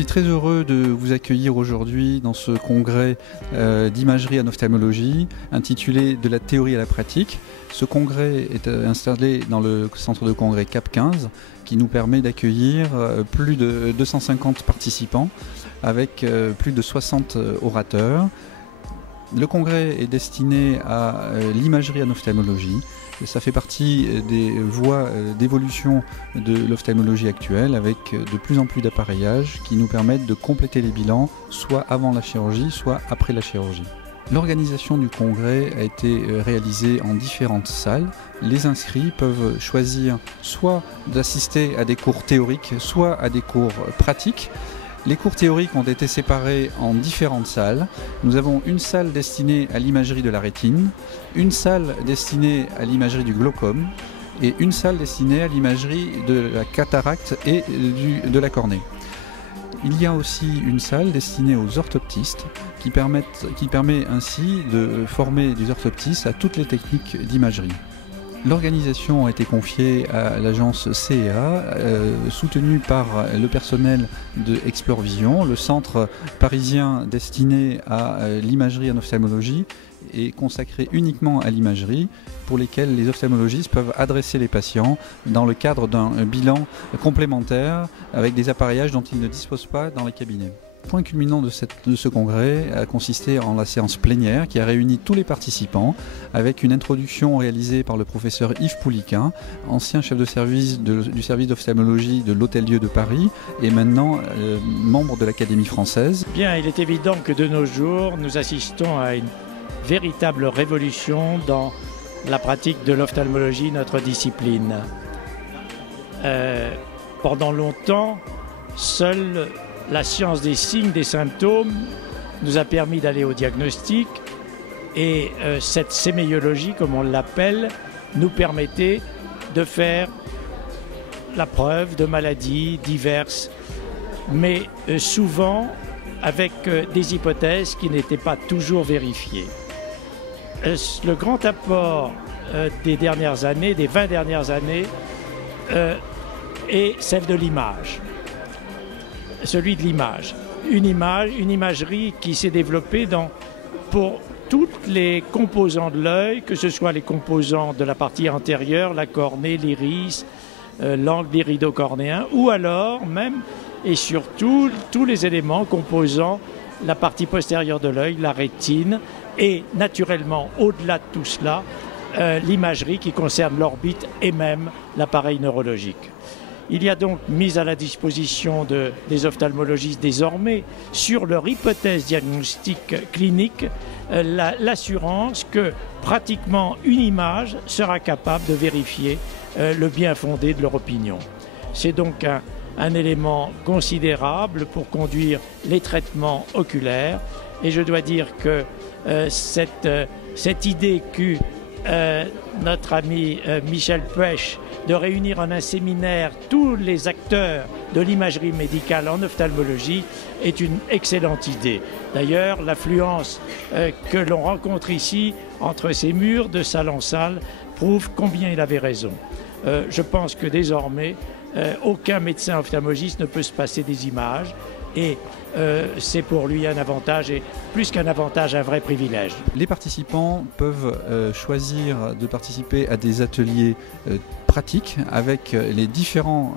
suis très heureux de vous accueillir aujourd'hui dans ce congrès d'imagerie en ophtalmologie intitulé « De la théorie à la pratique ». Ce congrès est installé dans le centre de congrès CAP 15 qui nous permet d'accueillir plus de 250 participants avec plus de 60 orateurs. Le congrès est destiné à l'imagerie en ophtalmologie. Ça fait partie des voies d'évolution de l'ophtalmologie actuelle avec de plus en plus d'appareillages qui nous permettent de compléter les bilans soit avant la chirurgie, soit après la chirurgie. L'organisation du congrès a été réalisée en différentes salles. Les inscrits peuvent choisir soit d'assister à des cours théoriques, soit à des cours pratiques. Les cours théoriques ont été séparés en différentes salles. Nous avons une salle destinée à l'imagerie de la rétine, une salle destinée à l'imagerie du glaucome et une salle destinée à l'imagerie de la cataracte et de la cornée. Il y a aussi une salle destinée aux orthoptistes qui permet ainsi de former des orthoptistes à toutes les techniques d'imagerie. L'organisation a été confiée à l'agence CEA, soutenue par le personnel de Explore Vision, le centre parisien destiné à l'imagerie en ophtalmologie et consacré uniquement à l'imagerie, pour lesquels les ophtalmologistes peuvent adresser les patients dans le cadre d'un bilan complémentaire avec des appareillages dont ils ne disposent pas dans les cabinets. Le point culminant de ce congrès a consisté en la séance plénière qui a réuni tous les participants avec une introduction réalisée par le professeur Yves Pouliquin, ancien chef de service du service d'ophtalmologie de l'Hôtel-Dieu de Paris et maintenant membre de l'Académie française. Bien, il est évident que de nos jours, nous assistons à une véritable révolution dans la pratique de l'ophtalmologie, notre discipline. Pendant longtemps, seule la science des signes, des symptômes nous a permis d'aller au diagnostic et cette séméologie, comme on l'appelle, nous permettait de faire la preuve de maladies diverses, mais souvent avec des hypothèses qui n'étaient pas toujours vérifiées. Le grand apport des dernières années, des 20 dernières années, est celle de l'image. Celui de l'image. Une imagerie qui s'est développée pour toutes les composants de l'œil, que ce soit les composants de la partie antérieure, la cornée, l'iris, l'angle irido-cornéen, ou alors même et surtout tous les éléments composant la partie postérieure de l'œil, la rétine, et naturellement, au-delà de tout cela, l'imagerie qui concerne l'orbite et même l'appareil neurologique. Il y a donc mis à la disposition des ophtalmologistes désormais, sur leur hypothèse diagnostique clinique, l'assurance que pratiquement une image sera capable de vérifier le bien fondé de leur opinion. C'est donc un élément considérable pour conduire les traitements oculaires et je dois dire que cette idée qu'eut notre ami Michel Puech de réunir en un séminaire tous les acteurs de l'imagerie médicale en ophtalmologie est une excellente idée. D'ailleurs, l'affluence que l'on rencontre ici entre ces murs de salle en salle prouve combien il avait raison. Je pense que désormais, aucun médecin ophtalmologiste ne peut se passer des images et c'est pour lui un avantage et plus qu'un avantage, un vrai privilège. Les participants peuvent choisir de participer à des ateliers pratiques avec les différents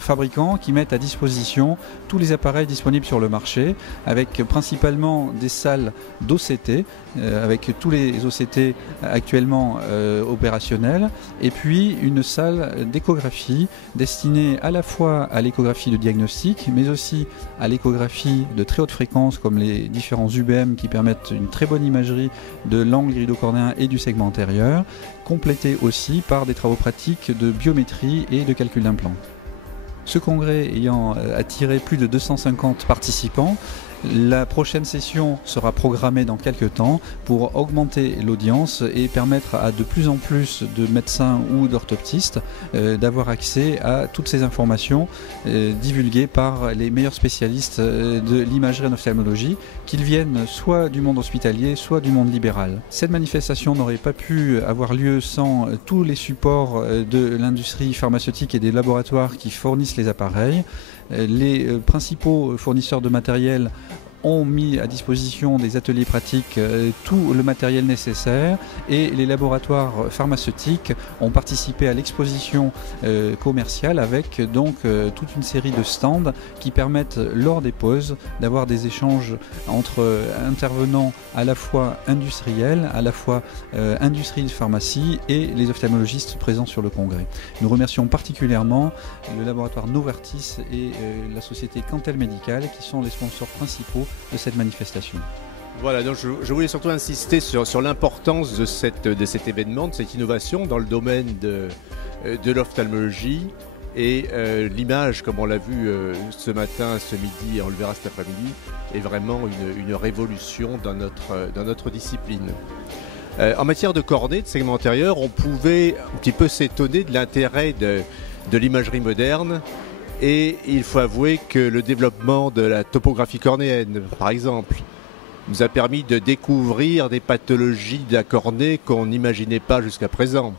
fabricants qui mettent à disposition tous les appareils disponibles sur le marché, avec principalement des salles d'OCT, avec tous les OCT actuellement opérationnels, et puis une salle d'échographie destinée à la fois à l'échographie de diagnostic, mais aussi à l'échographie de très haute fréquence comme les différents UBM qui permettent une très bonne imagerie de l'angle irido-cornéen et du segment antérieur, complétée aussi par des travaux pratiques de biométrie et de calcul d'implant. Ce congrès ayant attiré plus de 250 participants, la prochaine session sera programmée dans quelques temps pour augmenter l'audience et permettre à de plus en plus de médecins ou d'orthoptistes d'avoir accès à toutes ces informations divulguées par les meilleurs spécialistes de l'imagerie en ophtalmologie, qu'ils viennent soit du monde hospitalier, soit du monde libéral. Cette manifestation n'aurait pas pu avoir lieu sans tous les supports de l'industrie pharmaceutique et des laboratoires qui fournissent les appareils. Les principaux fournisseurs de matériel ont mis à disposition des ateliers pratiques tout le matériel nécessaire et les laboratoires pharmaceutiques ont participé à l'exposition commerciale avec donc toute une série de stands qui permettent lors des pauses d'avoir des échanges entre intervenants à la fois industriels, à la fois industrie de pharmacie et les ophtalmologistes présents sur le congrès. Nous remercions particulièrement le laboratoire Novartis et la société Cantel Médical qui sont les sponsors principaux de cette manifestation. Voilà, donc je voulais surtout insister sur l'importance de cet événement, de cette innovation dans le domaine de l'ophtalmologie et l'image, comme on l'a vu ce matin, ce midi et on le verra cet après-midi, est vraiment une révolution dans notre discipline. En matière de cornée, de segment antérieur, on pouvait un petit peu s'étonner de l'intérêt de l'imagerie moderne. Et il faut avouer que le développement de la topographie cornéenne, par exemple, nous a permis de découvrir des pathologies de la cornée qu'on n'imaginait pas jusqu'à présent.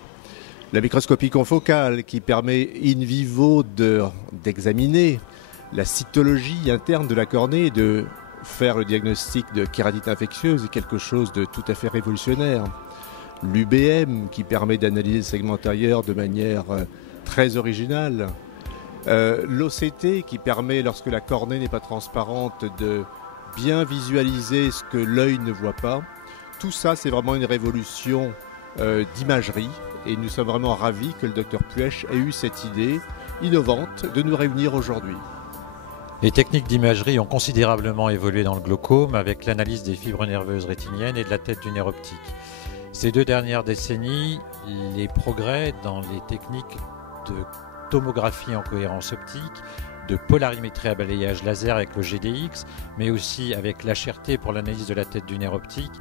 La microscopie confocale qui permet in vivo d'examiner la cytologie interne de la cornée et de faire le diagnostic de kératite infectieuse est quelque chose de tout à fait révolutionnaire. L'UBM qui permet d'analyser le segment antérieur de manière très originale. L'OCT qui permet, lorsque la cornée n'est pas transparente, de bien visualiser ce que l'œil ne voit pas. Tout ça, c'est vraiment une révolution d'imagerie et nous sommes vraiment ravis que le Dr Puech ait eu cette idée innovante de nous réunir aujourd'hui. Les techniques d'imagerie ont considérablement évolué dans le glaucome avec l'analyse des fibres nerveuses rétiniennes et de la tête du nerf optique. Ces 2 dernières décennies, les progrès dans les techniques de tomographie en cohérence optique, de polarimétrie à balayage laser avec le GDX, mais aussi avec l'HRT pour l'analyse de la tête du nerf optique,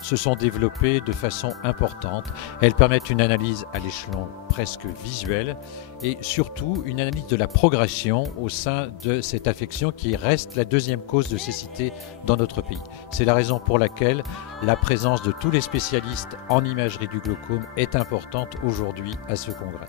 se sont développées de façon importante. Elles permettent une analyse à l'échelon presque visuel et surtout une analyse de la progression au sein de cette affection qui reste la 2e cause de cécité dans notre pays. C'est la raison pour laquelle la présence de tous les spécialistes en imagerie du glaucome est importante aujourd'hui à ce congrès.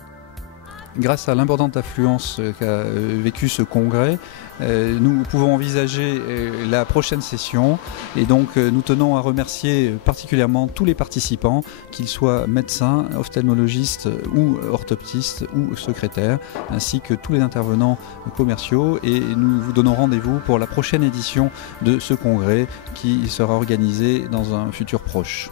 Grâce à l'importante affluence qu'a vécu ce congrès, nous pouvons envisager la prochaine session et donc nous tenons à remercier particulièrement tous les participants, qu'ils soient médecins, ophtalmologistes ou orthoptistes ou secrétaires, ainsi que tous les intervenants commerciaux et nous vous donnons rendez-vous pour la prochaine édition de ce congrès qui sera organisé dans un futur proche.